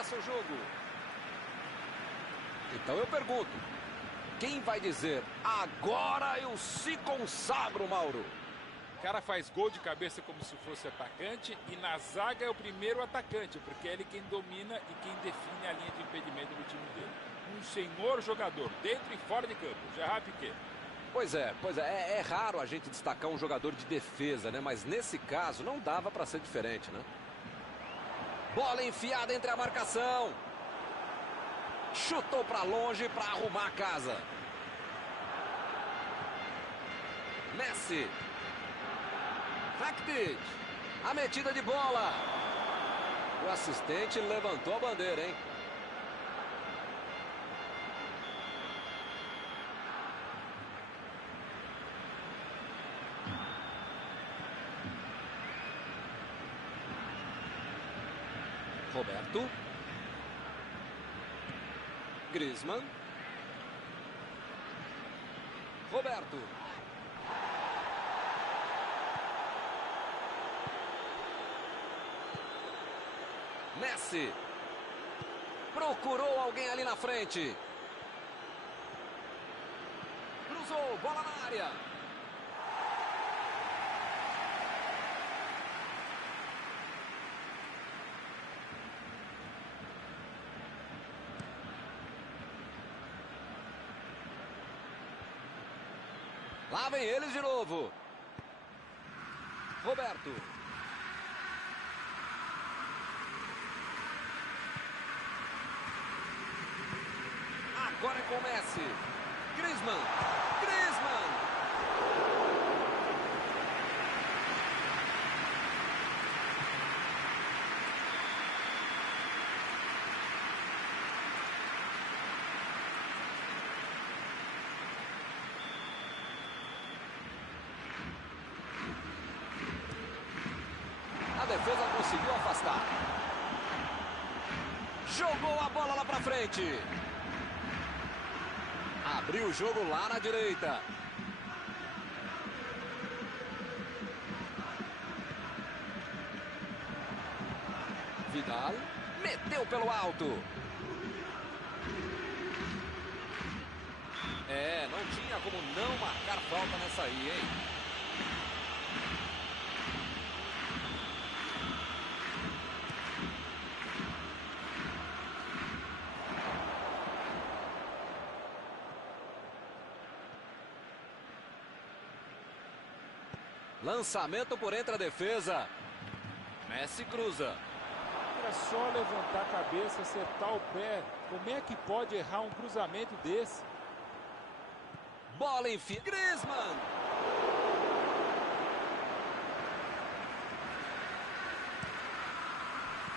começa o jogo. Então eu pergunto, quem vai dizer, agora eu se consagro, Mauro? O cara faz gol de cabeça como se fosse atacante e na zaga é o primeiro atacante, porque é ele quem domina e quem define a linha de impedimento do time dele. Um senhor jogador, dentro e fora de campo, Gerard Piqué. Pois é, é raro a gente destacar um jogador de defesa, né? Mas nesse caso não dava para ser diferente, né? Bola enfiada entre a marcação. Chutou para longe para arrumar a casa. Messi. Rakitic. A metida de bola. O assistente levantou a bandeira, hein? Roberto. Griezmann. Roberto. Messi. Procurou alguém ali na frente. Cruzou, bola na área. Lá vem eles de novo. Roberto. Agora é com o Messi. Griezmann. Griezmann. A defesa conseguiu afastar. Jogou a bola lá pra frente. Abriu o jogo lá na direita. Vidal meteu pelo alto. É, não tinha como não marcar falta nessa aí, hein? Lançamento por entre a defesa. Messi cruza. Era só levantar a cabeça, acertar o pé. Como é que pode errar um cruzamento desse? Bola enfiada. Griezmann.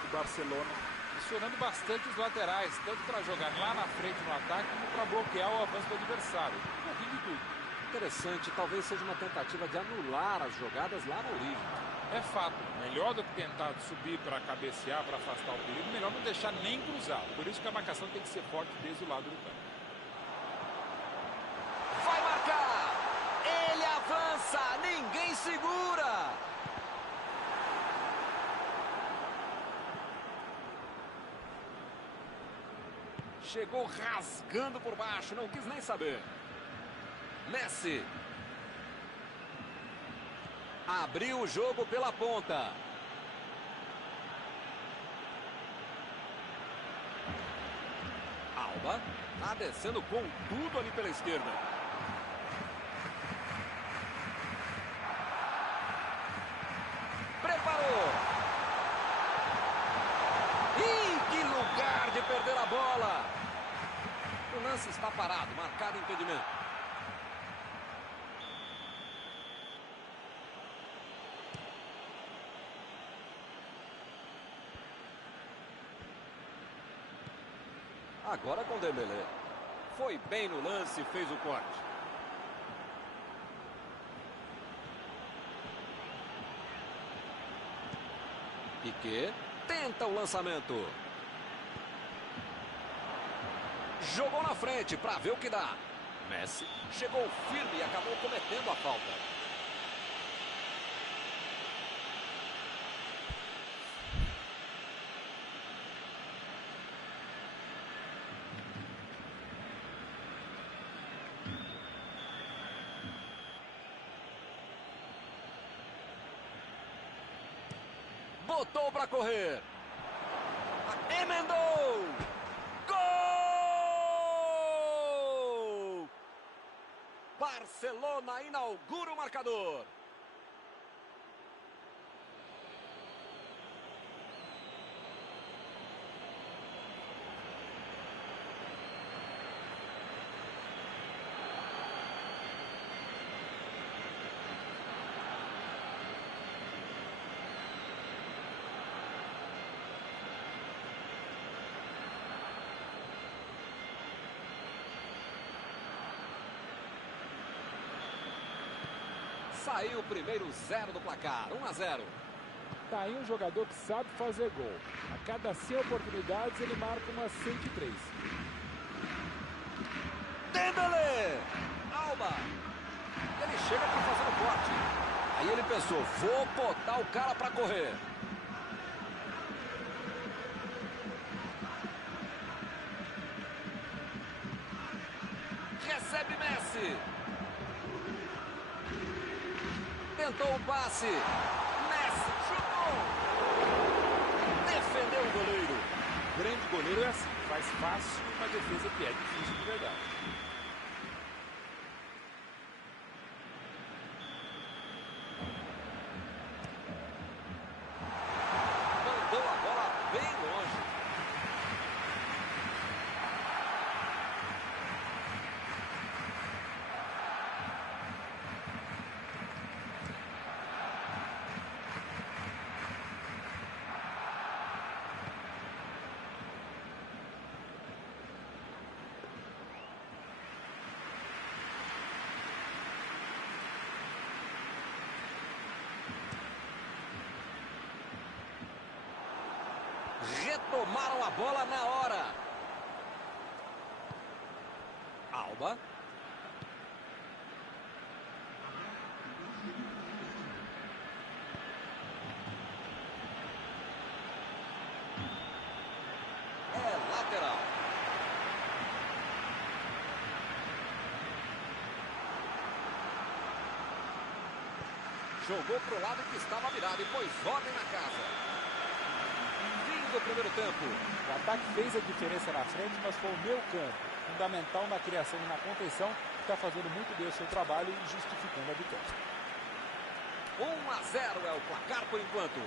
O Barcelona pressionando bastante os laterais, tanto para jogar lá na frente no ataque, como para bloquear o avanço do adversário. Um pouquinho de tudo. Interessante, talvez seja uma tentativa de anular as jogadas lá na origem. É fato, melhor do que tentar subir para cabecear, para afastar o perigo, melhor não deixar nem cruzar. Por isso que a marcação tem que ser forte desde o lado do campo. Vai marcar! Ele avança, ninguém segura! Chegou rasgando por baixo, não quis nem saber. Messi. Abriu o jogo pela ponta. Alba. Tá descendo com tudo ali pela esquerda. Preparou. Ih, que lugar de perder a bola. O lance está parado, marcado impedimento. Agora com Dembélé. Foi bem no lance e fez o corte. Piqué tenta o lançamento. Jogou na frente para ver o que dá. Messi chegou firme e acabou cometendo a falta. Botou para correr. Emendou. Gol! Barcelona inaugura o marcador. Saiu o primeiro 0 do placar, 1-0. Tá aí um jogador que sabe fazer gol. A cada 100 oportunidades ele marca umas 103. Dembélé! Alba! Ele chega para fazer o corte. Aí ele pensou, vou botar o cara para correr. Recebe Messi. Tentou o passe. Messi chutou. Defendeu o goleiro. Grande goleiro é assim, faz fácil uma defesa que é difícil de verdade. Mandou a bola bem longe. Retomaram a bola na hora. Alba. É lateral. Jogou pro lado que estava virado e pôs ordem na casa. Do primeiro tempo. O ataque fez a diferença na frente, mas foi o meio campo, fundamental na criação e na contenção, que está fazendo muito bem o seu trabalho e justificando a vitória. 1-0 é o placar por enquanto.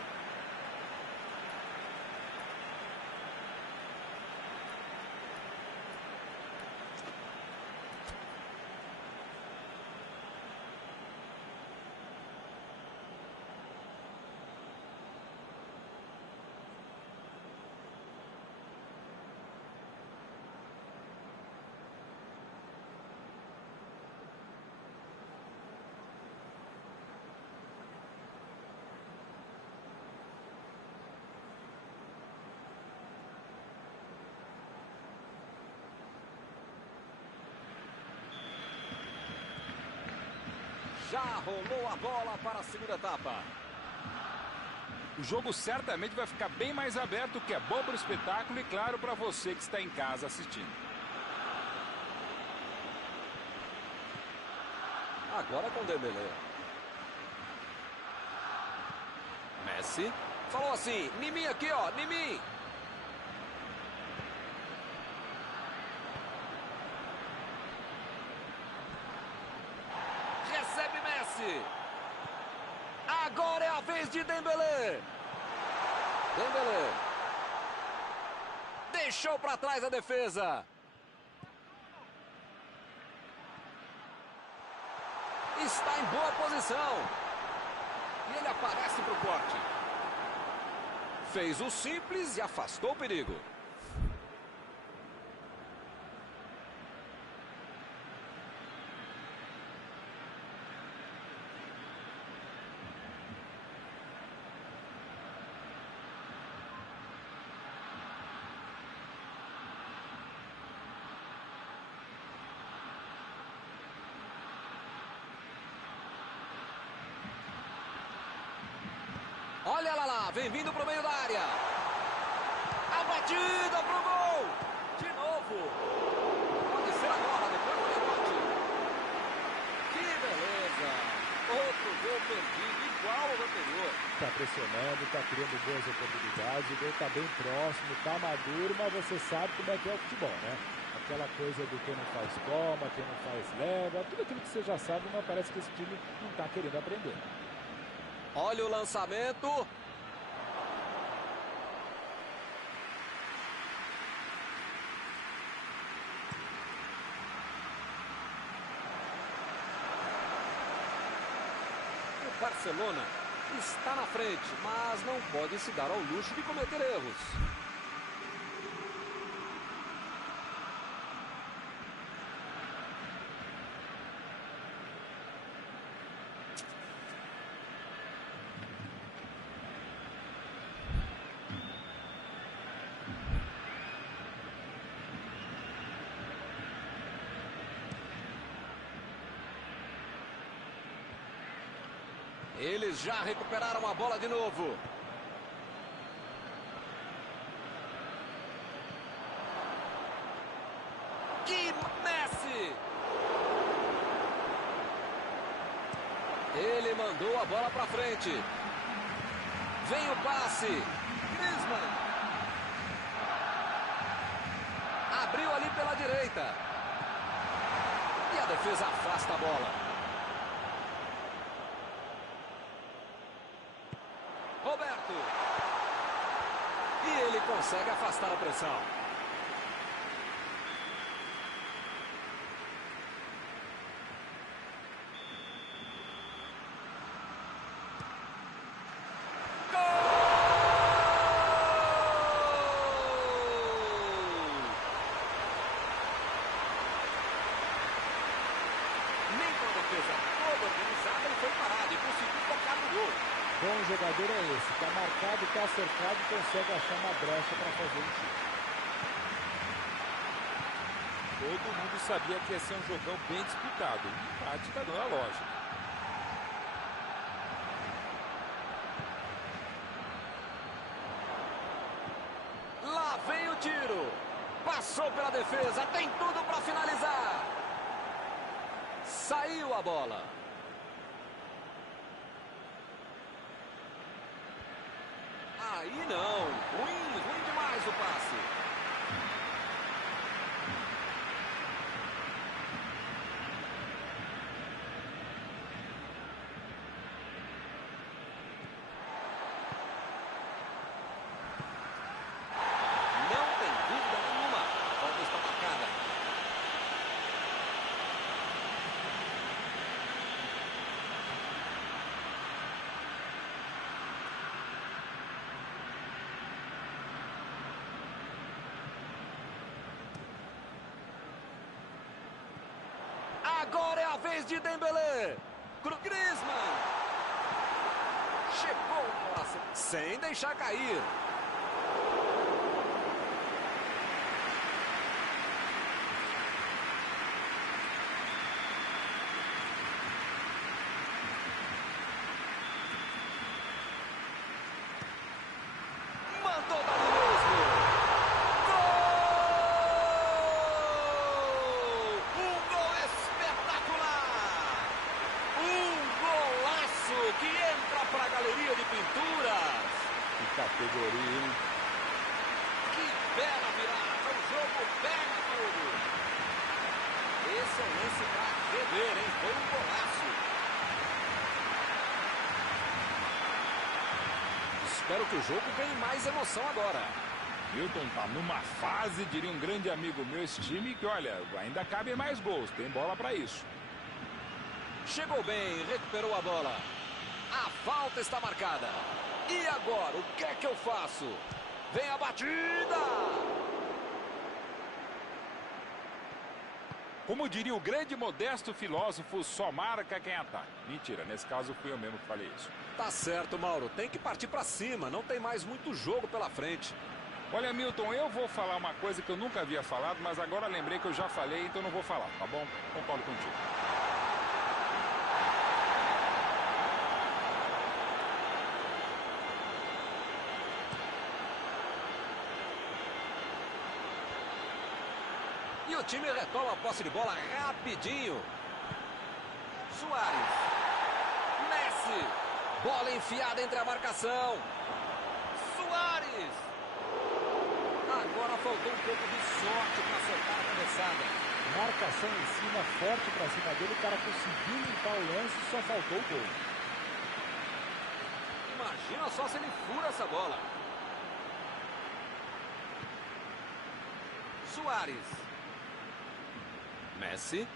Já rolou a bola para a segunda etapa. O jogo certamente vai ficar bem mais aberto, o que é bom para o espetáculo e claro para você que está em casa assistindo. Agora com Dembélé. Messi. Falou assim, em mim aqui, ó, em mim. Recebe Messi. Agora é a vez de Dembélé. Dembélé. Deixou para trás a defesa. Está em boa posição. E ele aparece para o corte. Fez o simples e afastou o perigo. Olha lá, vem vindo pro meio da área. A batida pro gol. De novo. Pode ser agora, depois do rebote. Que beleza. Outro gol perdido, igual ao anterior. Tá pressionando, está criando boas oportunidades, o gol está bem próximo, está maduro, mas você sabe como é que é o futebol, né? Aquela coisa do quem não faz toma, quem não faz leva, tudo aquilo que você já sabe, mas parece que esse time não está querendo aprender. Olha o lançamento. O Barcelona está na frente, mas não pode se dar ao luxo de cometer erros. Eles já recuperaram a bola de novo. Que Messi! Ele mandou a bola para frente. Vem o passe. Griezmann. Abriu ali pela direita. E a defesa afasta a bola. Roberto. E ele consegue afastar a pressão. Gol! Nem com a defesa toda organizada ele foi parado e conseguiu tocar no gol. Bom jogador é esse, está marcado, está cercado e consegue achar uma brecha para fazer um chute. Todo mundo sabia que ia ser um jogão bem disputado. O empate está dando a lógica. Lá vem o tiro. Passou pela defesa, tem tudo para finalizar. Saiu a bola. Aí não, ruim demais o passe. Não tem dúvida nenhuma, a falta está marcada. Agora é a vez de Dembélé. Griezmann. Chegou o passe sem deixar cair. Mandou dali mesmo. Que entra para a galeria de pinturas. Que categoria, hein? Que bela virada. O jogo pega tudo. Esse é um lance para rever, hein? Foi um golaço. Espero que o jogo ganhe mais emoção agora. Milton tá numa fase, diria um grande amigo meu, esse time que, olha, ainda cabem mais gols. Tem bola para isso. Chegou bem, recuperou a bola. A falta está marcada. E agora, o que é que eu faço? Vem a batida! Como diria o grande e modesto filósofo, só marca quem ataca. Mentira, nesse caso fui eu mesmo que falei isso. Tá certo, Mauro. Tem que partir para cima. Não tem mais muito jogo pela frente. Olha, Milton, eu vou falar uma coisa que eu nunca havia falado, mas agora lembrei que eu já falei, então não vou falar, tá bom? Concordo contigo. E o time retoma a posse de bola rapidinho. Suárez. Messi. Bola enfiada entre a marcação. Suárez. Agora faltou um pouco de sorte para acertar a cabeçada. Marcação em cima, forte para cima dele. O cara conseguiu limpar o lance, só faltou o gol. Imagina só se ele fura essa bola. Suárez. Messi.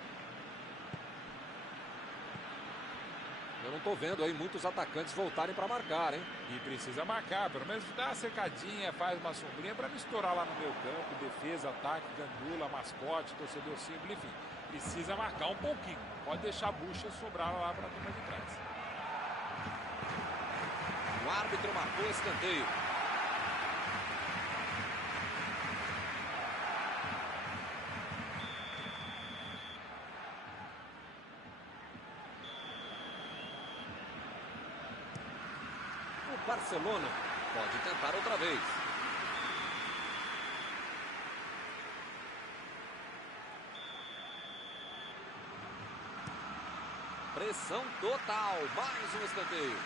Eu não tô vendo aí muitos atacantes voltarem para marcar, hein? E precisa marcar, pelo menos dá uma secadinha, faz uma sombrinha para não estourar lá no meio campo, defesa, ataque, gandula, mascote, torcedor símbolo, enfim. Precisa marcar um pouquinho, não pode deixar a bucha sobrar lá para a turma de trás. O árbitro marcou escanteio. O Barcelona pode tentar outra vez. Pressão total. Mais um escanteio.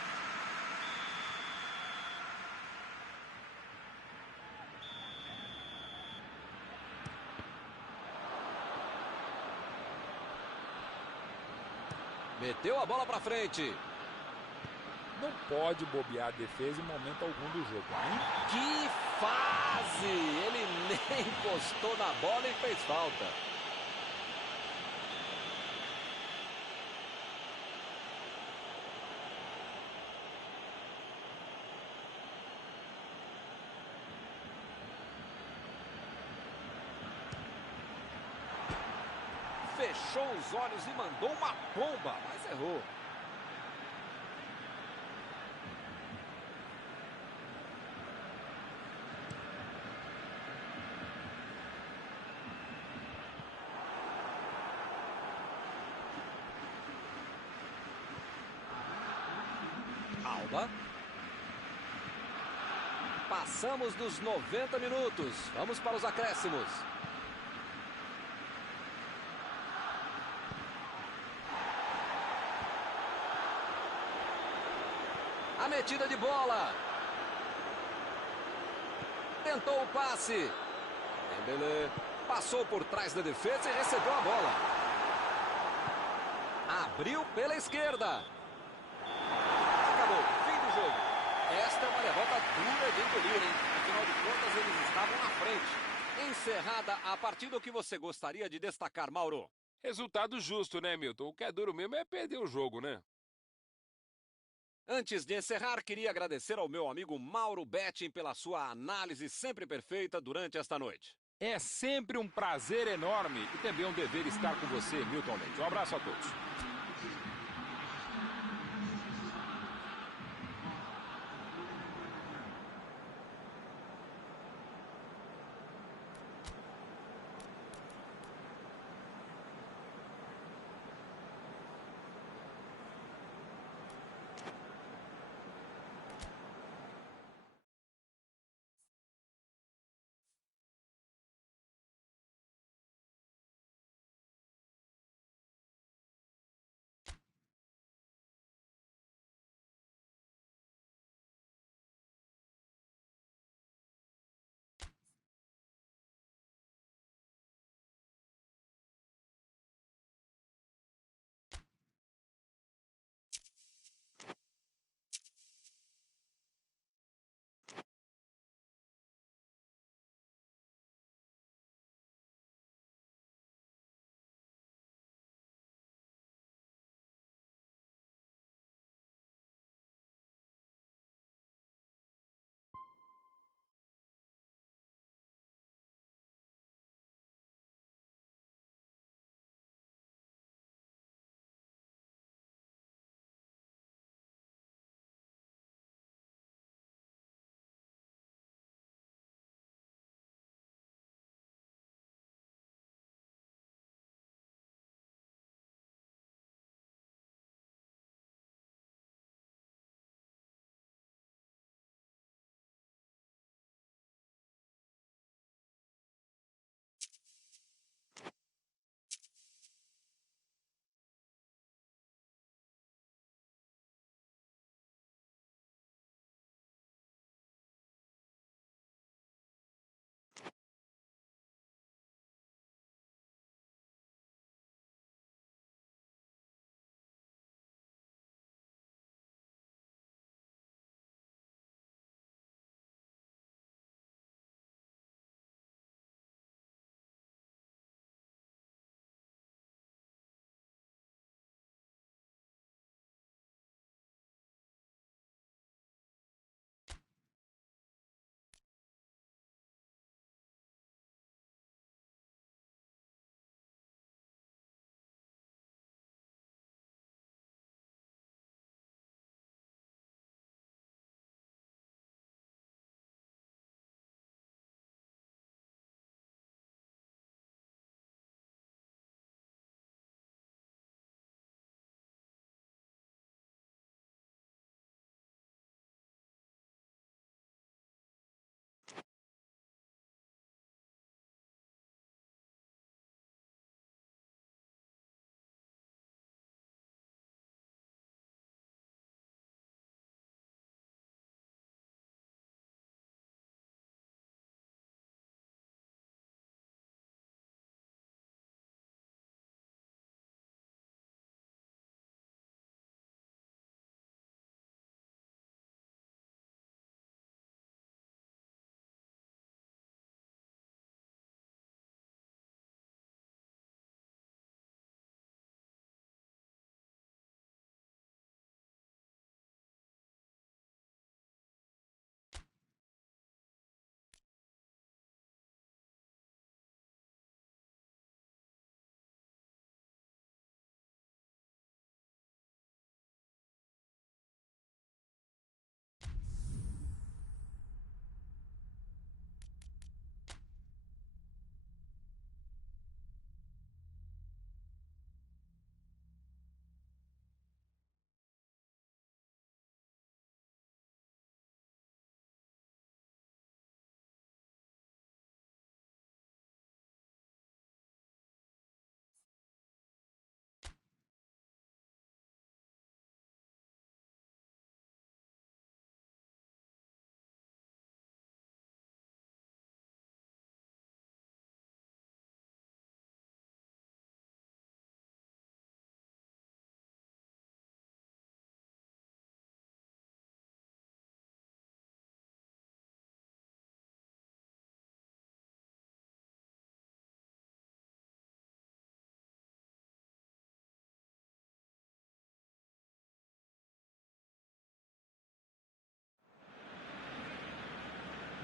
Meteu a bola para frente. Não pode bobear a defesa em momento algum do jogo. Que fase! Ele nem encostou na bola e fez falta. Fechou os olhos e mandou uma bomba, mas errou. Alba. Passamos dos 90 minutos. Vamos para os acréscimos. A metida de bola. Tentou o passe. Dembélé passou por trás da defesa e recebeu a bola. Abriu pela esquerda. Acabou. Fim do jogo. Esta é uma derrota dura de engolir, hein? Afinal de contas, eles estavam na frente. Encerrada a partida, o que você gostaria de destacar, Mauro? Resultado justo, né, Milton? O que é duro mesmo é perder o jogo, né? Antes de encerrar, queria agradecer ao meu amigo Mauro Betting pela sua análise sempre perfeita durante esta noite. É sempre um prazer enorme e também um dever estar com você, Milton Leite. Um abraço a todos.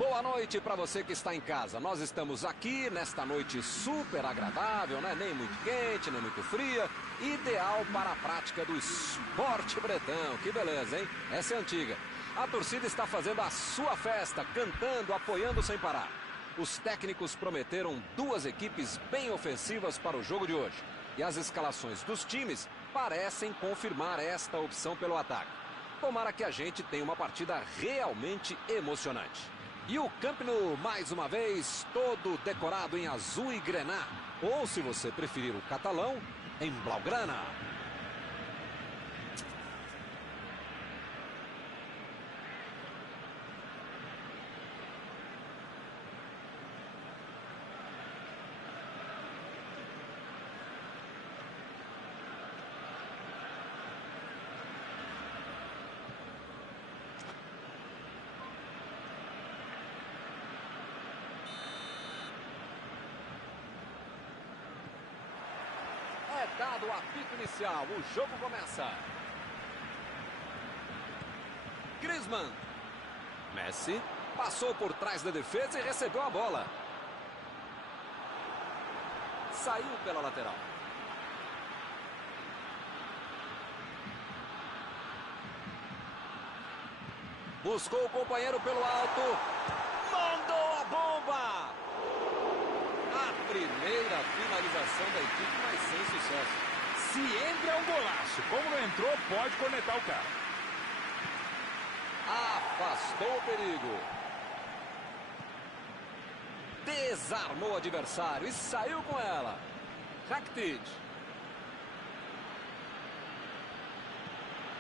Boa noite para você que está em casa. Nós estamos aqui nesta noite super agradável, né? Nem muito quente, nem muito fria. Ideal para a prática do esporte bretão. Que beleza, hein? Essa é antiga. A torcida está fazendo a sua festa, cantando, apoiando sem parar. Os técnicos prometeram duas equipes bem ofensivas para o jogo de hoje. E as escalações dos times parecem confirmar esta opção pelo ataque. Tomara que a gente tenha uma partida realmente emocionante. E o Camp Nou, mais uma vez, todo decorado em azul e grená. Ou, se você preferir o catalão, em blaugrana. É dado o apito inicial, o jogo começa. Griezmann. Messi passou por trás da defesa e recebeu a bola. Saiu pela lateral. Buscou o companheiro pelo alto. Mandou a bomba! A primeira finalização da equipe, mas sem sucesso. Se entra é um golaço. Como não entrou, pode cornetar o cara. Afastou o perigo. Desarmou o adversário e saiu com ela. Rakitic.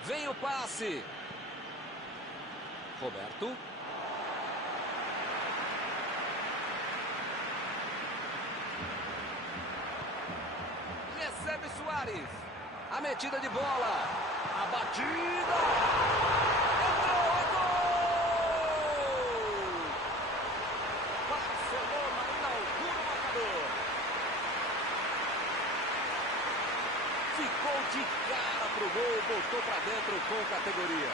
Vem o passe. Roberto. Recebe Suárez. A metida de bola. A batida. Entrou a gol! Barcelona inaugura o marcador. Ficou de cara pro gol. Voltou para dentro com categoria.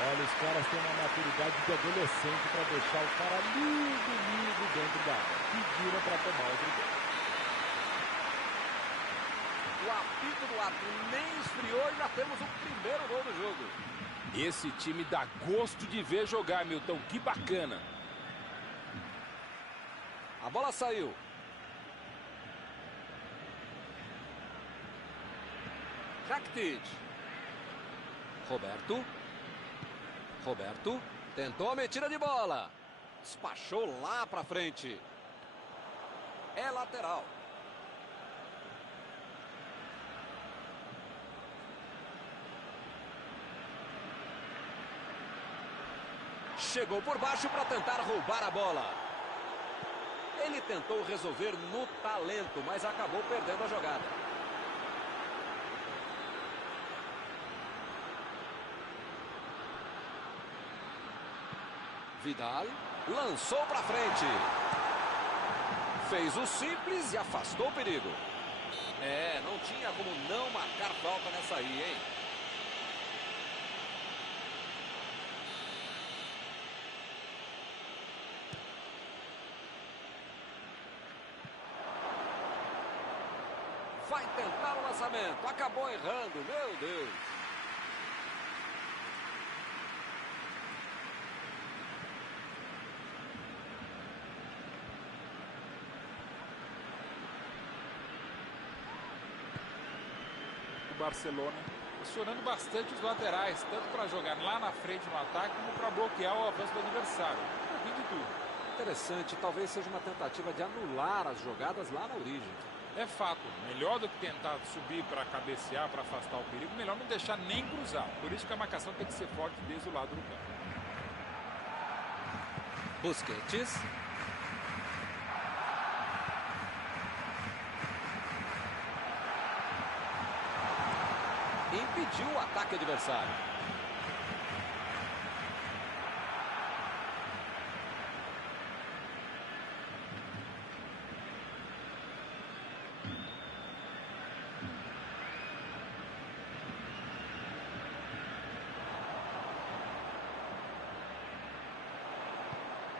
Olha, os caras têm uma maturidade de adolescente para deixar o cara lindo dentro da área. Pediram para tomar outro gol. O apito do árbitro nem esfriou e já temos o primeiro gol do jogo. Esse time dá gosto de ver jogar, Milton. Que bacana. A bola saiu. Rakitic. Roberto tentou a metida de bola. Despachou lá para frente. É lateral. Chegou por baixo para tentar roubar a bola. Ele tentou resolver no talento, mas acabou perdendo a jogada. Vidal lançou para frente. Fez o simples e afastou o perigo. Não tinha como não marcar falta nessa aí, hein? Vai tentar o lançamento. Acabou errando. Meu Deus. O Barcelona acionando bastante os laterais, tanto para jogar lá na frente no ataque, como para bloquear o avanço do adversário. Um pouquinho de tudo. Interessante. Talvez seja uma tentativa de anular as jogadas lá na origem. É fato, melhor do que tentar subir para cabecear, para afastar o perigo, melhor não deixar nem cruzar. Por isso que a marcação tem que ser forte desde o lado do campo. Busquets. Impediu o ataque adversário.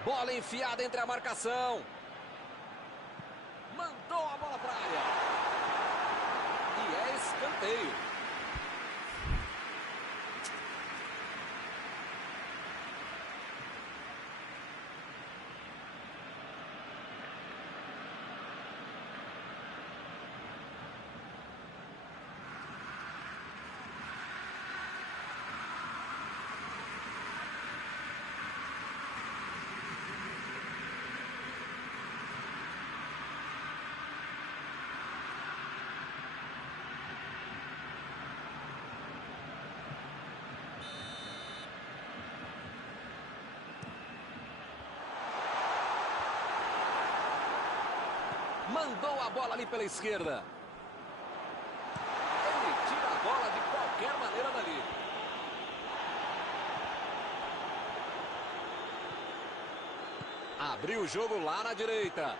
Bola enfiada entre a marcação. Mandou a bola para a área. E é escanteio. Mandou a bola ali pela esquerda. Ele tira a bola de qualquer maneira dali. Abriu o jogo lá na direita.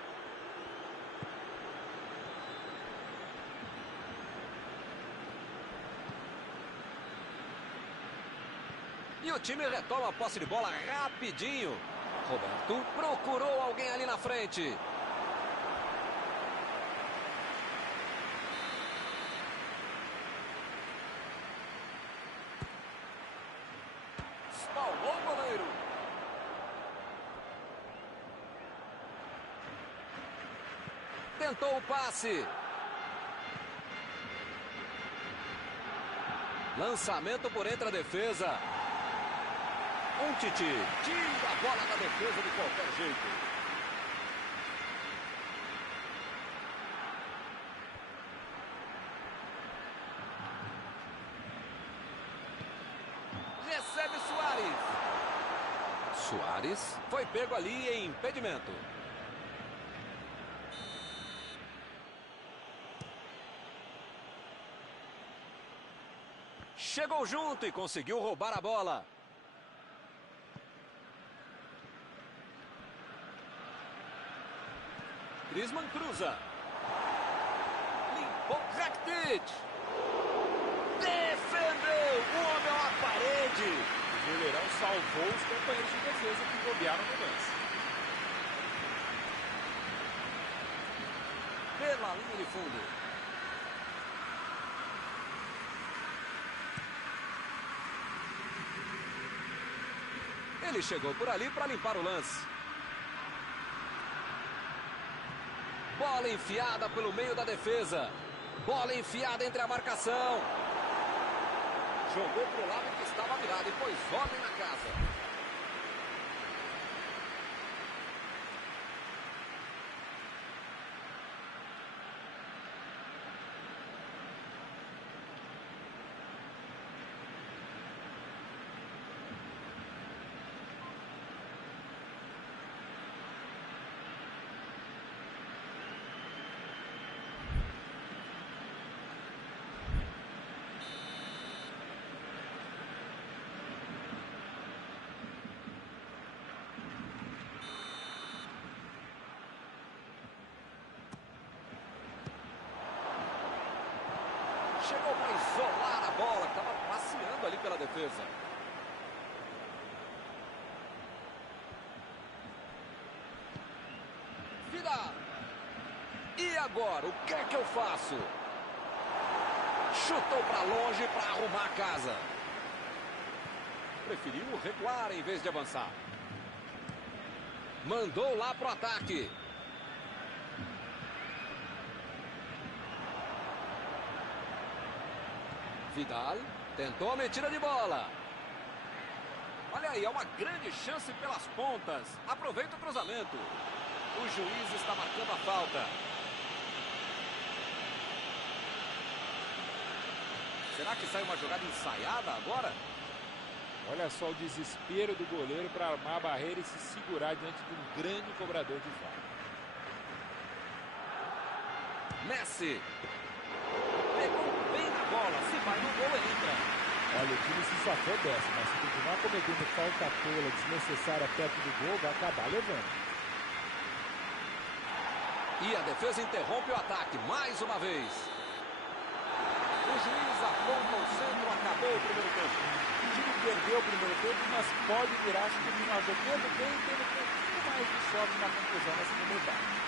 E o time retoma a posse de bola rapidinho. Roberto procurou alguém ali na frente. Espalmou o goleiro. Tentou o passe. Lançamento por entre a defesa. Um Titi. Tira a bola da defesa de qualquer jeito. Recebe Suárez. Suárez foi pego ali em impedimento. Chegou junto e conseguiu roubar a bola. Griezmann cruza. Limpou Rakitic. Defendeu. O homem é uma parede. O goleirão salvou os companheiros de defesa que bobearam no lance. Pela linha de fundo. Ele chegou por ali para limpar o lance. Bola enfiada pelo meio da defesa. Bola enfiada entre a marcação. Jogou para o lado que estava virado e pôs ordem na casa. Chegou para isolar a bola, que estava passeando ali pela defesa. Vidal. E agora, o que é que eu faço? Chutou para longe para arrumar a casa. Preferiu recuar em vez de avançar. Mandou lá pro ataque. Vidal tentou a metida de bola. Olha aí, é uma grande chance pelas pontas. Aproveita o cruzamento. O juiz está marcando a falta. Será que sai uma jogada ensaiada agora? Olha só o desespero do goleiro para armar a barreira e se segurar diante de um grande cobrador de falta. Messi. Pegou bem na bola. Se vai no gol, entra. Olha, o time se safou dessa, mas se continuar cometendo falta tola desnecessária perto do gol, vai acabar levando. E a defesa interrompe o ataque mais uma vez. O juiz aponta o centro, acabou o primeiro tempo. O time perdeu o primeiro tempo, mas pode virar se continuar jogando bem pelo tempo. chegado numa conclusão na segunda etapa.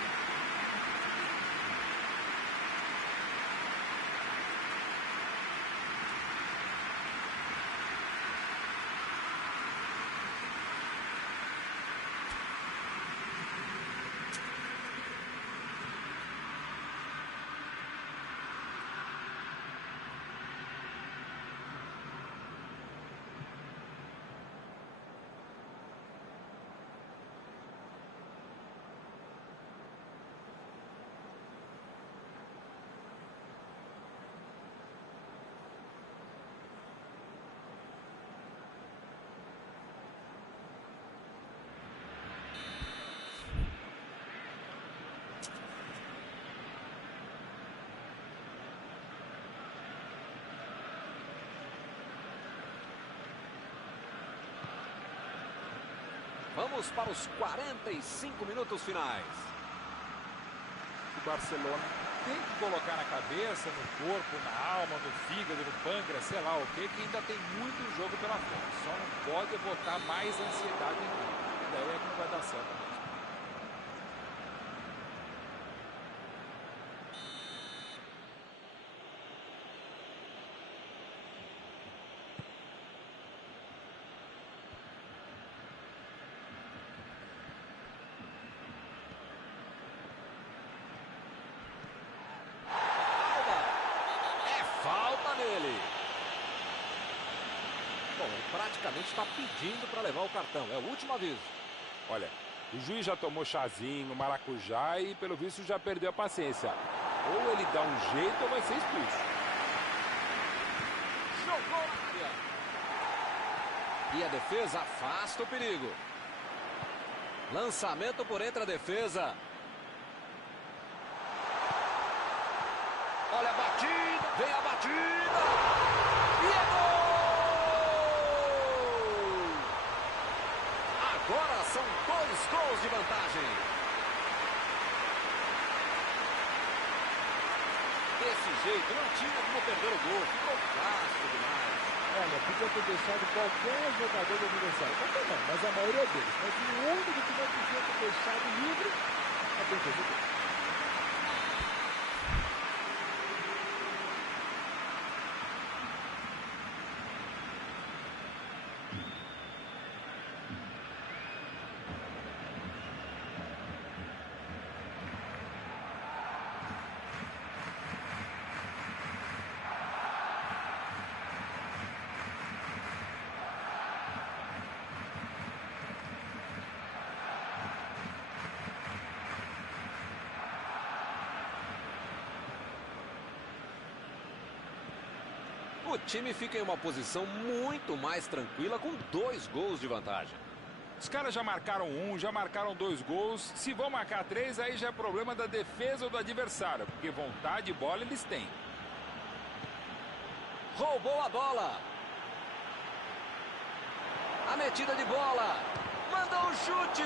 Vamos para os 45 minutos finais. O Barcelona tem que colocar na cabeça, no corpo, na alma, no fígado, no pâncreas, sei lá o que ainda tem muito jogo pela frente. Só não pode botar mais ansiedade em tudo. Daí é que não vai dar certo mesmo. Bom, ele praticamente está pedindo para levar o cartão. É o último aviso. Olha, o juiz já tomou chazinho, maracujá e pelo visto já perdeu a paciência. Ou ele dá um jeito ou vai ser expulso. Jogou na área. E a defesa afasta o perigo. Lançamento por entre a defesa. Olha a batida. Vem a batida. E é gol! Agora são 2 gols de vantagem. Desse jeito, não tinha como perder o gol. Ficou fácil demais. Olha, podia ter deixado qualquer jogador do adversário. Qualquer não, mas a maioria deles. Mas o único que não podia ter deixado livre é quem fez o gol. O time fica em uma posição muito mais tranquila com 2 gols de vantagem. Os caras já marcaram 1, já marcaram 2 gols. Se vão marcar 3, aí já é problema da defesa ou do adversário, porque vontade de bola eles têm. Roubou a bola. A metida de bola. Mandou um chute.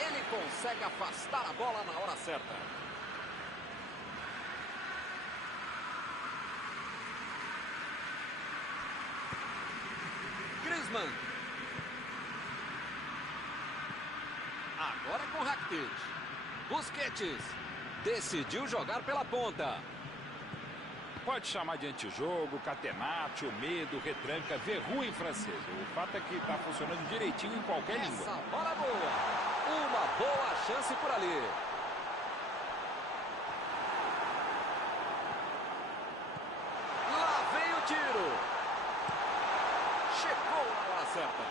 Ele consegue afastar a bola na hora certa. Griezmann. Agora com Rakitic. Busquets. Decidiu jogar pela ponta. Pode chamar de antijogo, catenaccio, medo, retranca, verrou em francês. O fato é que está funcionando direitinho em qualquer língua. Essa bola boa. Uma boa chance por ali. Lá vem o tiro. Chegou na hora certa.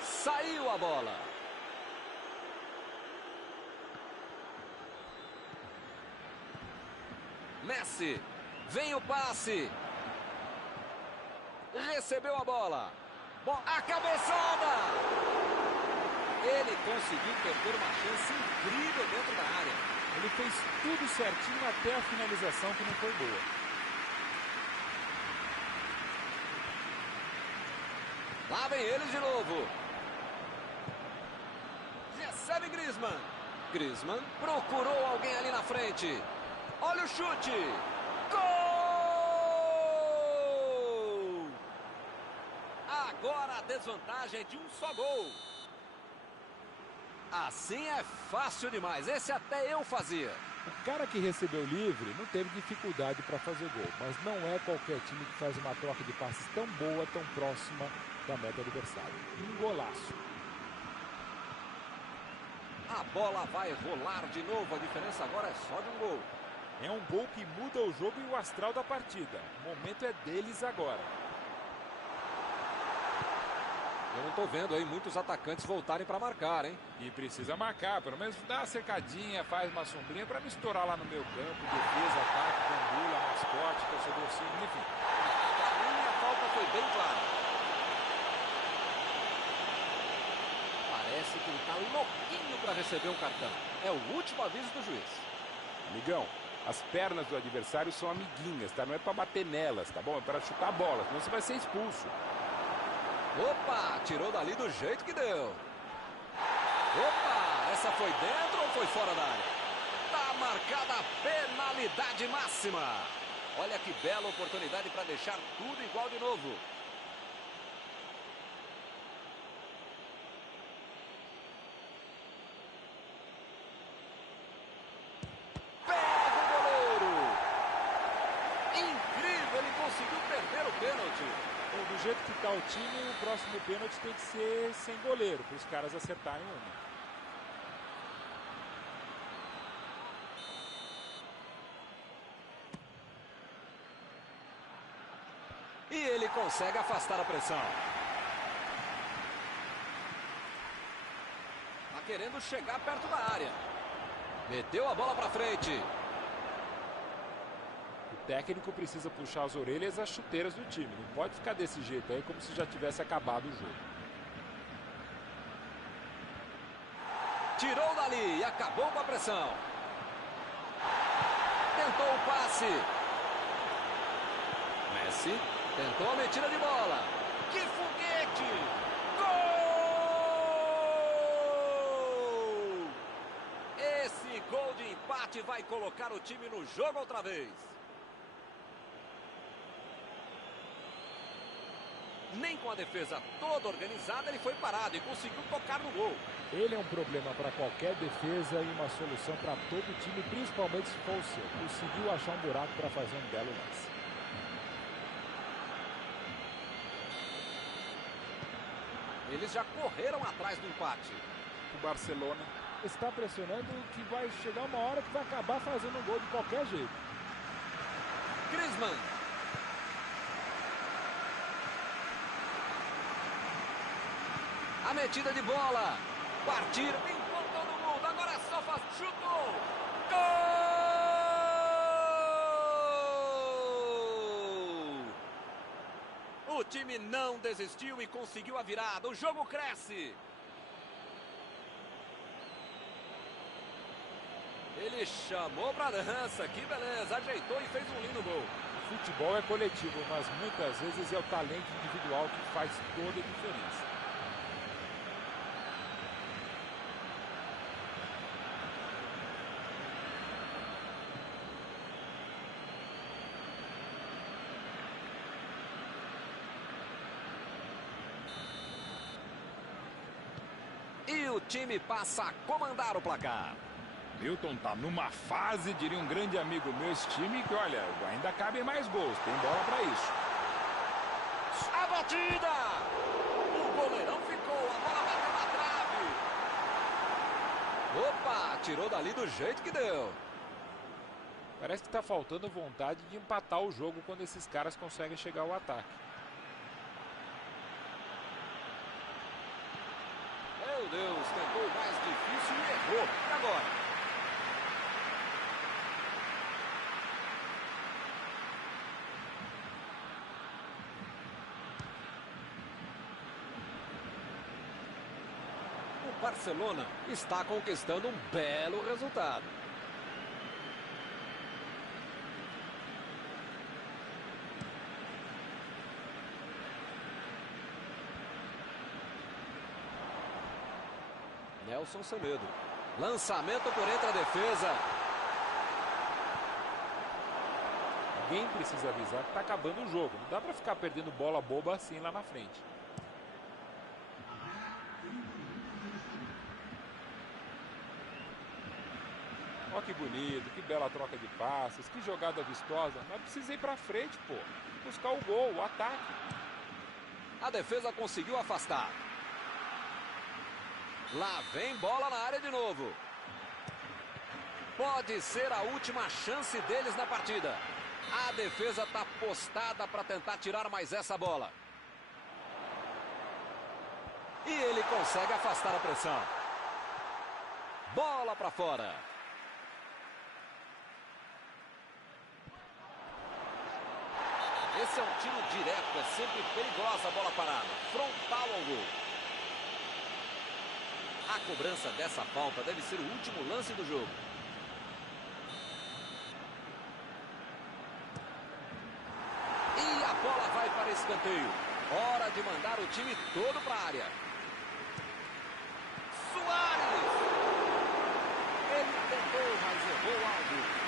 Saiu a bola. Messi. Vem o passe. Recebeu a bola. A cabeçada. Ele conseguiu perder uma chance incrível dentro da área. Ele fez tudo certinho até a finalização, que não foi boa. Lá vem eles de novo. Recebe Griezmann. Griezmann procurou alguém ali na frente. Olha o chute. Gol! Agora a desvantagem é de um só gol. Assim é fácil demais. Esse até eu fazia. O cara que recebeu livre não teve dificuldade para fazer gol, mas não é qualquer time que faz uma troca de passes tão boa, tão próxima da meta adversária. Um golaço. A bola vai rolar de novo. A diferença agora é só de um gol. É um gol que muda o jogo e o astral da partida. O momento é deles agora. Eu não tô vendo aí muitos atacantes voltarem para marcar, hein? E precisa marcar, pelo menos dá uma cercadinha, faz uma sombrinha para não estourar lá no meio campo. Defesa, ataque, gandula, mascote, torcedor sim, enfim. Para mim a falta foi bem clara. Parece que ele tá louquinho para receber um cartão. É o último aviso do juiz. Amigão, as pernas do adversário são amiguinhas, tá? Não é para bater nelas, tá bom? É para chutar a bola, senão você vai ser expulso. Opa, tirou dali do jeito que deu. Opa, essa foi dentro ou foi fora da área? Tá marcada a penalidade máxima. Olha que bela oportunidade para deixar tudo igual de novo. Pega o goleiro. Incrível, ele conseguiu perder o pênalti. Do jeito que está o time, o próximo pênalti tem que ser sem goleiro, para os caras acertarem uma. E ele consegue afastar a pressão. Tá querendo chegar perto da área. Meteu a bola para frente. O técnico precisa puxar as orelhas às chuteiras do time. Não pode ficar desse jeito aí, como se já tivesse acabado o jogo. Tirou dali e acabou com a pressão. Tentou o passe. Messi tentou a metida de bola. Que foguete! Gol! Esse gol de empate vai colocar o time no jogo outra vez. Nem com a defesa toda organizada ele foi parado e conseguiu tocar no gol. Ele é um problema para qualquer defesa e uma solução para todo time, principalmente se for o seu. Conseguiu achar um buraco para fazer um belo lance. Eles já correram atrás do empate. O Barcelona está pressionando que vai chegar uma hora que vai acabar fazendo um gol de qualquer jeito. Griezmann. A metida de bola. Partiram, limpou todo mundo. Agora é só faz. Chutou. Gol! O time não desistiu e conseguiu a virada. O jogo cresce. Ele chamou pra dança. Que beleza. Ajeitou e fez um lindo gol. O futebol é coletivo, mas muitas vezes é o talento individual que faz toda a diferença. E o time passa a comandar o placar. Milton tá numa fase, diria um grande amigo meu, esse time, que olha, ainda cabem mais gols, tem bola pra isso. A batida! O goleirão ficou, a bola bateu na trave. Opa, tirou dali do jeito que deu. Parece que tá faltando vontade de empatar o jogo quando esses caras conseguem chegar ao ataque. Meu Deus, tentou o mais difícil e errou. E agora? O Barcelona está conquistando um belo resultado. Nelson Semedo. Lançamento por entre a defesa. alguém precisa avisar que está acabando o jogo. Não dá para ficar perdendo bola boba assim lá na frente. Olha que bonito, que bela troca de passes, que jogada vistosa. Mas precisa ir para frente, pô. Buscar o gol, o ataque. A defesa conseguiu afastar. Lá vem bola na área de novo. Pode ser a última chance deles na partida. A defesa está postada para tentar tirar mais essa bola. E ele consegue afastar a pressão. Bola para fora. Esse é um tiro direto, é sempre perigosa a bola parada. Frontal ao gol. A cobrança dessa falta deve ser o último lance do jogo. E a bola vai para escanteio. Hora de mandar o time todo para a área. Suárez! Ele tentou, mas errou algo.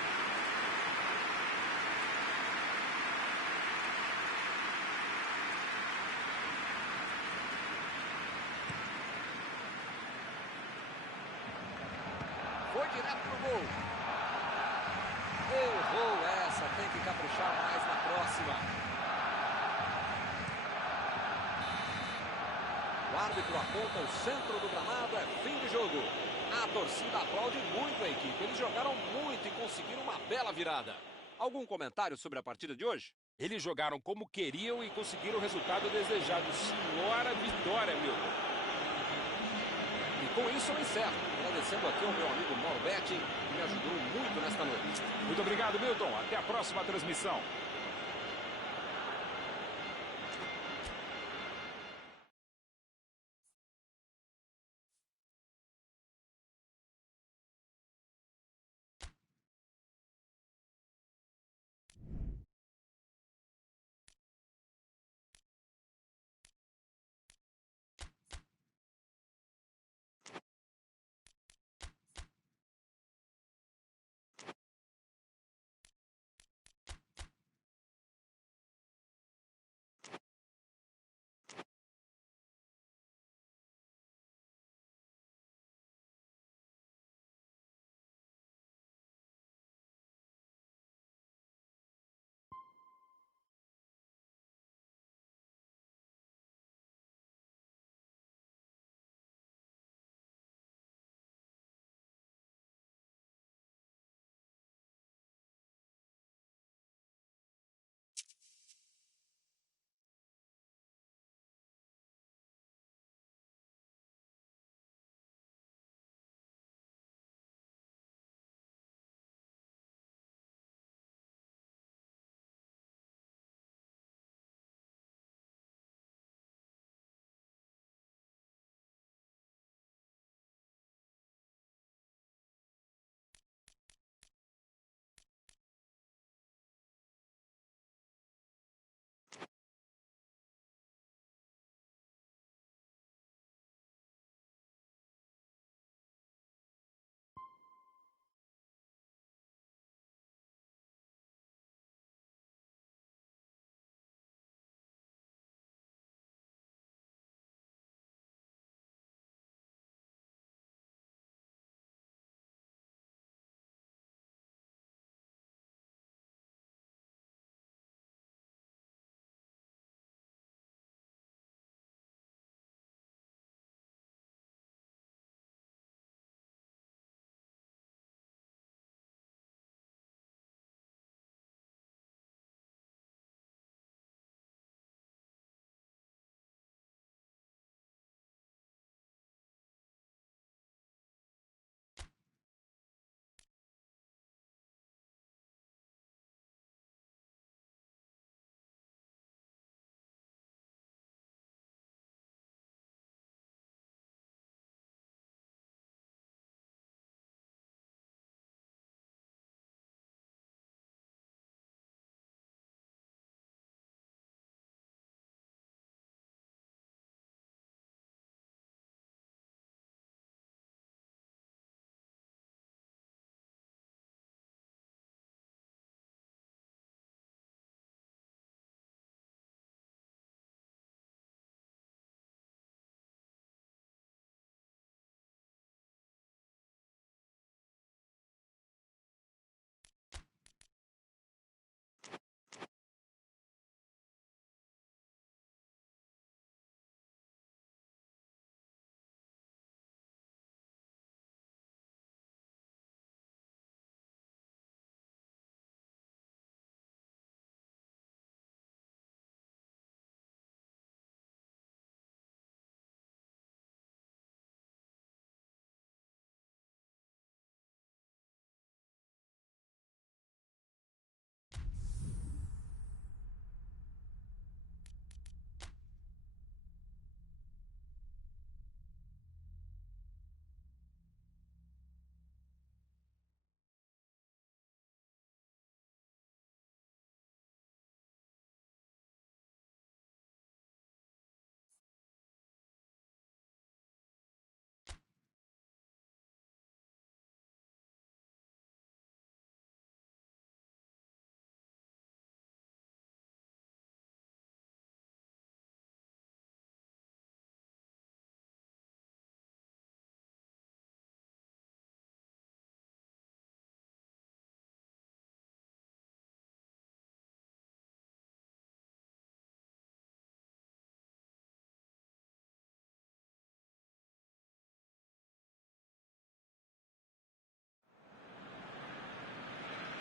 Foi direto pro gol. Errou essa, tem que caprichar mais na próxima. O árbitro aponta o centro do gramado, é fim de jogo. A torcida aplaude muito a equipe, eles jogaram muito e conseguiram uma bela virada. Algum comentário sobre a partida de hoje? Eles jogaram como queriam e conseguiram o resultado desejado. Senhora vitória, Milton. E com isso eu encerro, agradecendo aqui ao meu amigo Mauro Betting, que me ajudou muito nesta noite. Muito obrigado, Milton. Até a próxima transmissão.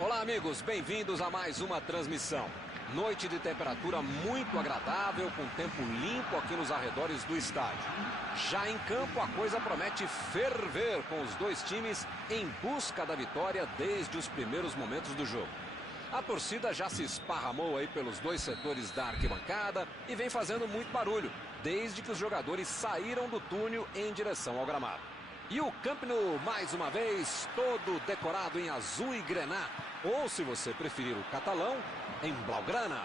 Olá, amigos, bem-vindos a mais uma transmissão. Noite de temperatura muito agradável, com tempo limpo aqui nos arredores do estádio. Já em campo, a coisa promete ferver, com os dois times em busca da vitória desde os primeiros momentos do jogo. A torcida já se esparramou aí pelos dois setores da arquibancada e vem fazendo muito barulho, desde que os jogadores saíram do túnel em direção ao gramado. E o Camp Nou, mais uma vez, todo decorado em azul e grená, ou, se você preferir o catalão, em blaugrana.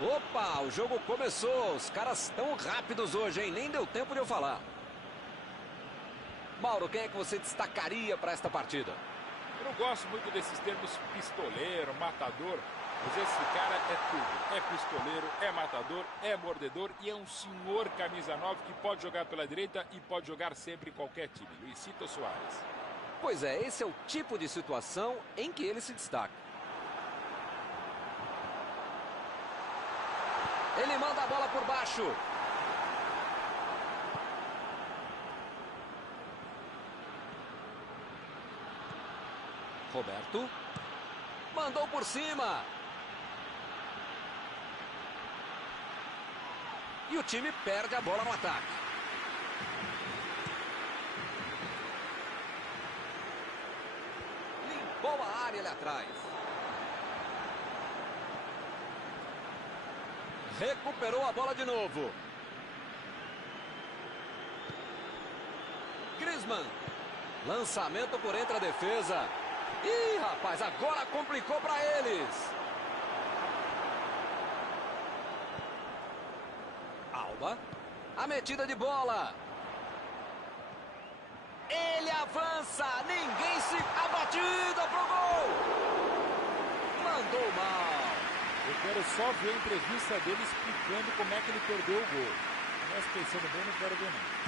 Opa, o jogo começou. Os caras estão rápidos hoje, hein? Nem deu tempo de eu falar. Mauro, quem é que você destacaria para esta partida? Eu não gosto muito desses termos pistoleiro, matador, mas esse cara é tudo. É pistoleiro, é matador, é mordedor e é um senhor camisa 9 que pode jogar pela direita e pode jogar sempre em qualquer time. Luisito Soares. Pois é, esse é o tipo de situação em que ele se destaca. Ele manda a bola por baixo. Roberto. Mandou por cima. E o time perde a bola no ataque. Limpou a área ali atrás. Recuperou a bola de novo. Griezmann. Lançamento por entre a defesa. Ih, rapaz, agora complicou para eles. Alba. A metida de bola. Ele avança. Ninguém se... A batida pro gol. Mandou mal. Eu quero só ver a entrevista dele explicando como é que ele perdeu o gol. Mas pensando bem, não quero ver não.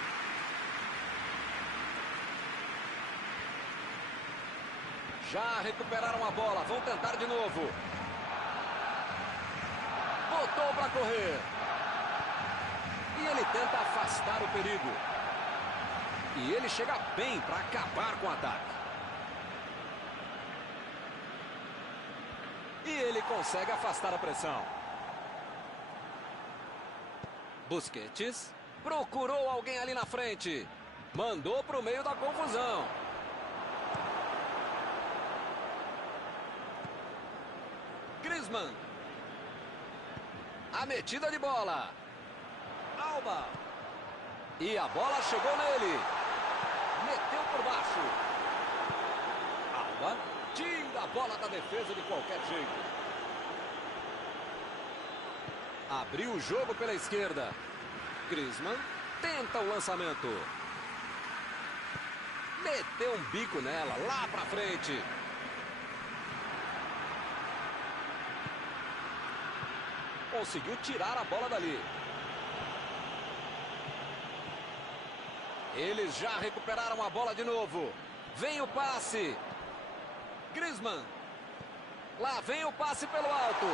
Já recuperaram a bola, vão tentar de novo. Botou para correr. E ele tenta afastar o perigo. E ele chega bem para acabar com o ataque. E ele consegue afastar a pressão. Busquets procurou alguém ali na frente. Mandou para o meio da confusão. Griezmann. A metida de bola. Alba. E a bola chegou nele. Meteu por baixo. Alba. Tira a bola da defesa de qualquer jeito. Abriu o jogo pela esquerda. Griezmann tenta o lançamento. Meteu um bico nela, lá pra frente. Conseguiu tirar a bola dali. Eles já recuperaram a bola de novo. Vem o passe. Griezmann. Lá vem o passe pelo alto.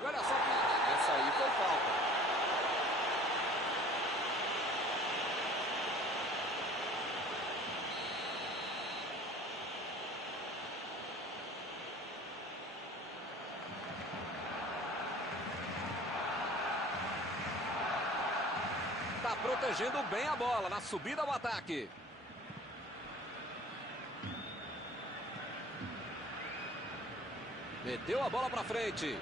E olha só que essa aí foi falta. Tá protegendo bem a bola na subida ao ataque. Meteu a bola para frente.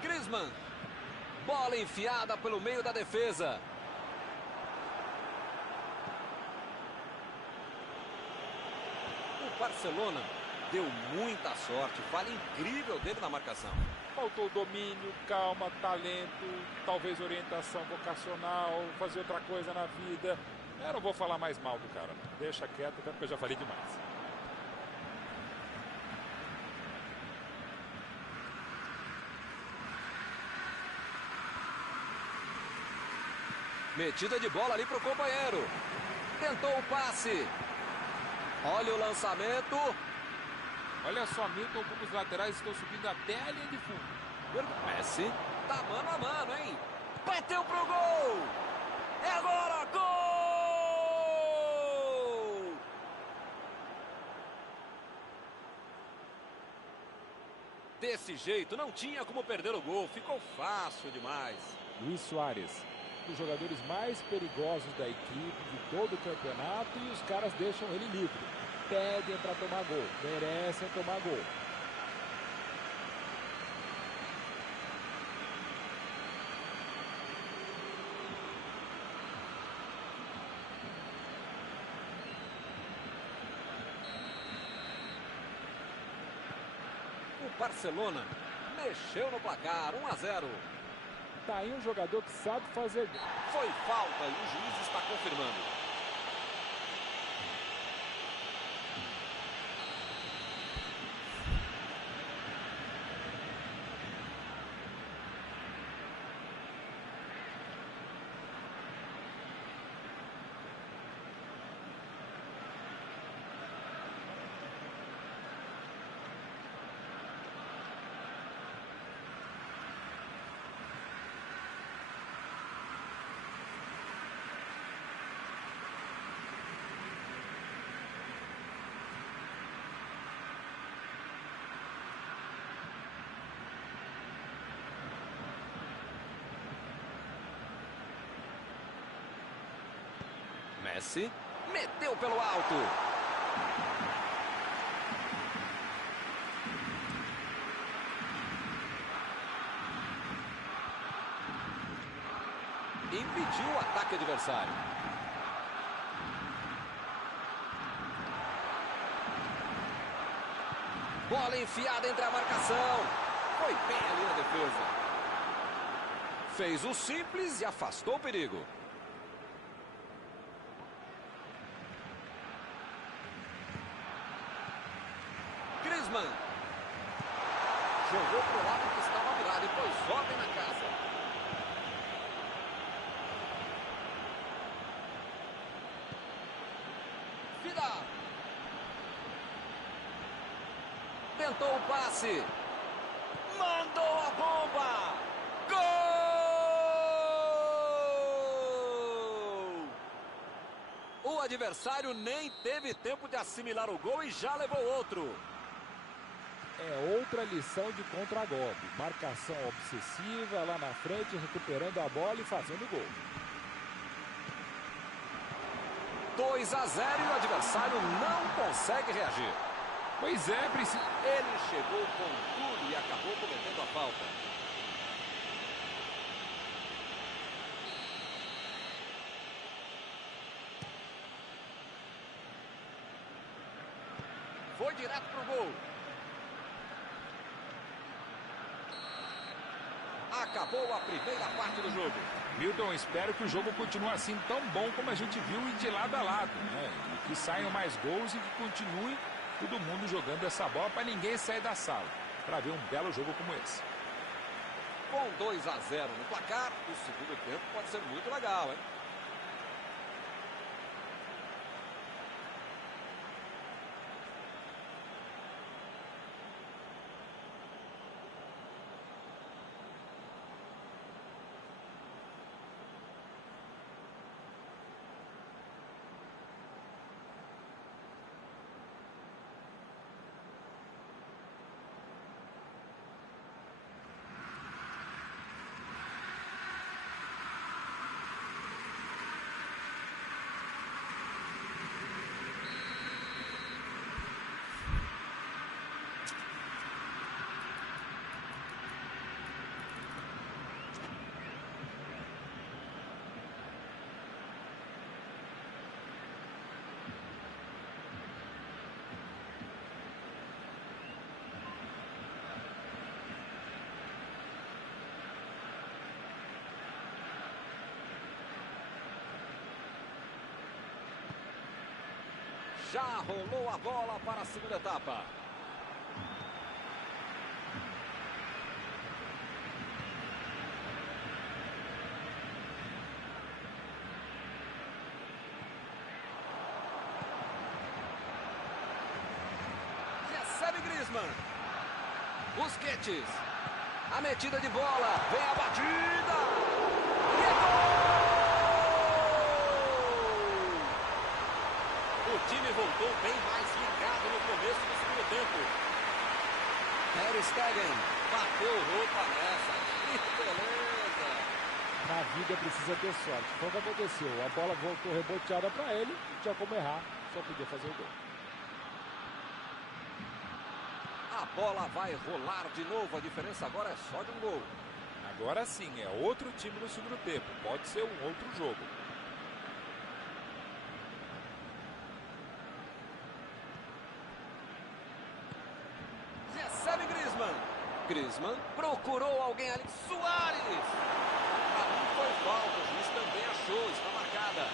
Griezmann. Bola enfiada pelo meio da defesa. O Barcelona deu muita sorte. Falha incrível dele na marcação. Faltou domínio, calma, talento, talvez orientação vocacional, fazer outra coisa na vida. Eu não vou falar mais mal do cara. Deixa quieto, até porque eu já falei demais. Metida de bola ali pro companheiro. Tentou o passe. Olha o lançamento. Olha só, Milton, como os laterais estão subindo até a linha de fundo. Messi tá mano a mano, hein? Bateu pro gol. É agora, gol! Desse jeito, não tinha como perder o gol. Ficou fácil demais. Luis Suárez, um dos jogadores mais perigosos da equipe de todo o campeonato, e os caras deixam ele livre. Pedem para tomar gol, merecem tomar gol. O Barcelona mexeu no placar, 1-0. Tá aí um jogador que sabe fazer gol. Foi falta e o juiz está confirmando. Messi meteu pelo alto. Impediu o ataque adversário. Bola enfiada entre a marcação. Foi bem ali na defesa. Fez o simples e afastou o perigo. Griezmann. Jogou pro lado que estava virado e pôs ordem na casa. Vidal. Tentou o passe. Mandou a bomba. Gol! O adversário nem teve tempo de assimilar o gol e já levou outro. É outra lição de contragolpe. Marcação obsessiva lá na frente, recuperando a bola e fazendo gol. 2-0 e o adversário não consegue reagir. Pois é, precisa. Ele chegou com tudo e acabou cometendo a falta. Foi direto pro gol. Acabou a primeira parte do jogo. Milton, espero que o jogo continue assim tão bom como a gente viu e de lado a lado, né? E que saiam mais gols e que continue todo mundo jogando essa bola para ninguém sair da sala, para ver um belo jogo como esse. Com 2-0 no placar, o segundo tempo pode ser muito legal, hein? Já rolou a bola para a segunda etapa. Griezmann. Busquets. A metida de bola. Vem a batida. E é gol! O time voltou bem mais ligado no começo do segundo tempo. Ter Stegen bateu roupa nessa. Que beleza! Na vida precisa ter sorte. Foi o que aconteceu. A bola voltou reboteada para ele, não tinha como errar, só podia fazer o gol. A bola vai rolar de novo, a diferença agora é só de um gol. Agora sim, é outro time no segundo tempo. Pode ser um outro jogo. Recebe Griezmann. Griezmann procurou alguém ali. Suárez! Ali foi falta, o juiz também achou, está marcada.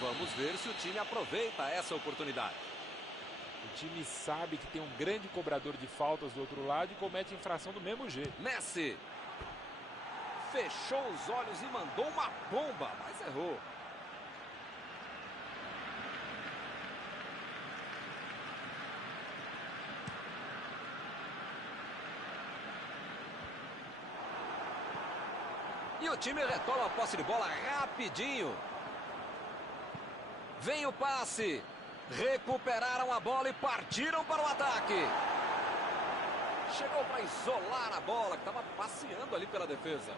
Vamos ver se o time aproveita essa oportunidade. O time sabe que tem um grande cobrador de faltas do outro lado e comete infração do mesmo jeito. Messi fechou os olhos e mandou uma bomba, mas errou. E o time retoma a posse de bola rapidinho. Vem o passe. Recuperaram a bola e partiram para o ataque. Chegou para isolar a bola, que estava passeando ali pela defesa.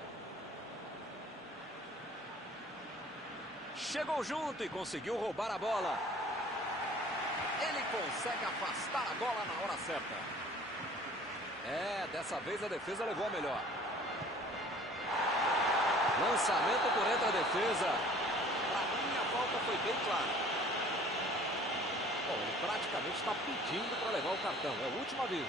Chegou junto e conseguiu roubar a bola. Ele consegue afastar a bola na hora certa. Dessa vez a defesa levou a melhor. Lançamento por entre a defesa. Para mim a falta foi bem clara. Bom, ele praticamente está pedindo para levar o cartão. É o último aviso.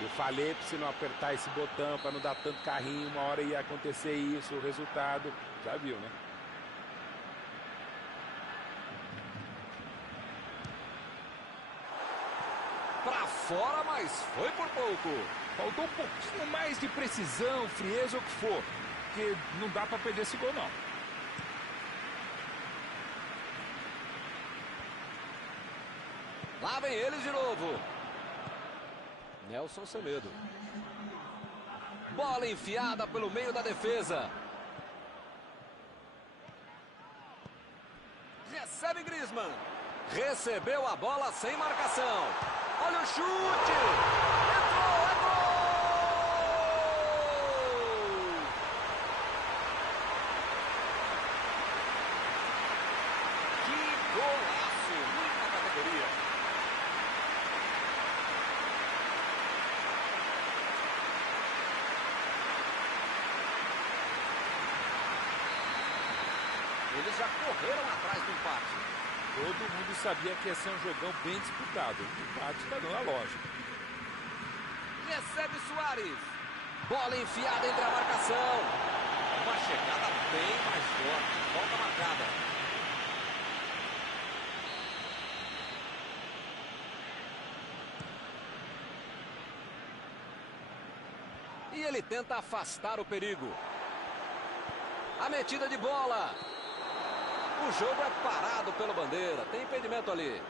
Eu falei para você não apertar esse botão, para não dar tanto carrinho. Uma hora ia acontecer isso, o resultado. Já viu, né? Para fora, mas foi por pouco. Faltou um pouquinho mais de precisão, frieza ou o que for. Porque não dá para perder esse gol, não. Lá vem eles de novo. Nelson Semedo. Bola enfiada pelo meio da defesa. Recebe Griezmann. Recebeu a bola sem marcação. Olha o chute. Entrou, é gol! Que golaço! Muita categoria. Eles já correram atrás do empate. Todo mundo sabia que ia ser um jogão bem disputado. O empate está dando a lógica. Recebe Suárez. Bola enfiada entre a marcação. Uma chegada bem mais forte. Falta marcada. E ele tenta afastar o perigo. A metida de bola. O jogo é parado pela bandeira. Tem impedimento ali.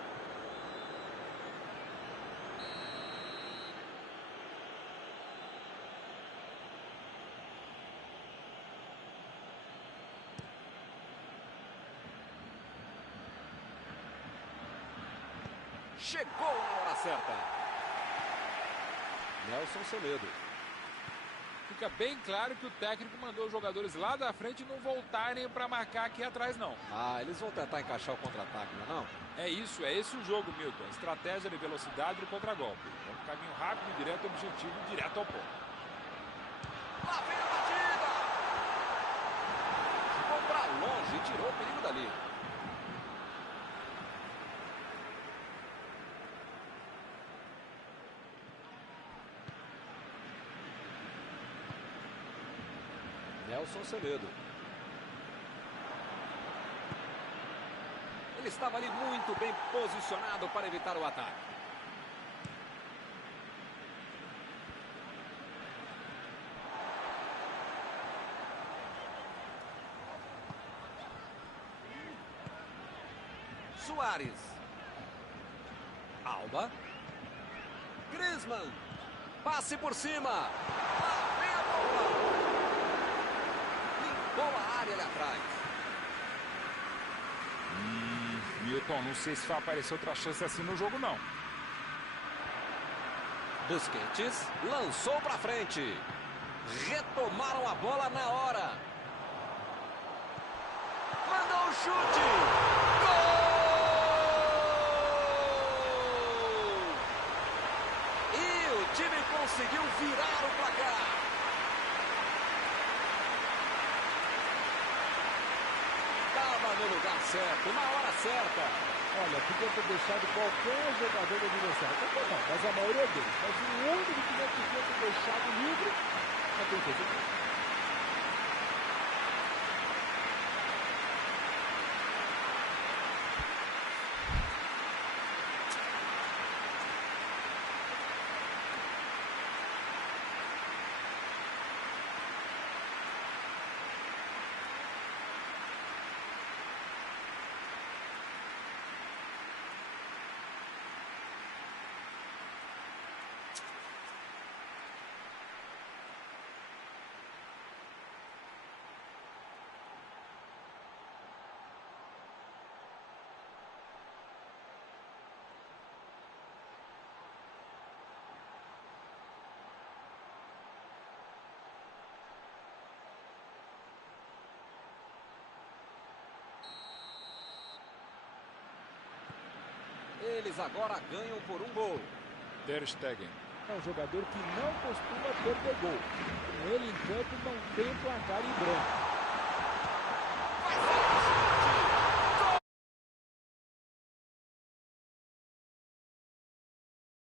Chegou na hora certa. Nelson Semedo. Fica bem claro que o técnico mandou os jogadores lá da frente não voltarem para marcar aqui atrás, não. Eles vão tentar encaixar o contra-ataque, não? É isso, é esse o jogo, Milton. Estratégia de velocidade e contra-golpe. É um caminho rápido, direto, objetivo, direto ao ponto. Lá vem a batida! Jogou para longe e tirou o perigo dali. Nelson Semedo. Ele estava ali muito bem posicionado para evitar o ataque. Suárez. Alba. Griezmann. Passe por cima. Lá vem a bola. Limpou a área ali atrás. Milton, não sei se vai aparecer outra chance assim no jogo, não. Busquets lançou para frente. Retomaram a bola na hora. Mandou o chute. Gol! E o time conseguiu virar o placar. Estava no lugar certo, na hora certa. Olha, podia ter deixado qualquer jogador do adversário. Não, mas a maioria deles. Mas o único que não podia ter deixado livre, não tem coisa. Eles agora ganham por um gol. Ter Stegen. É um jogador que não costuma perder gol. Com ele em campo não tem placar em branco.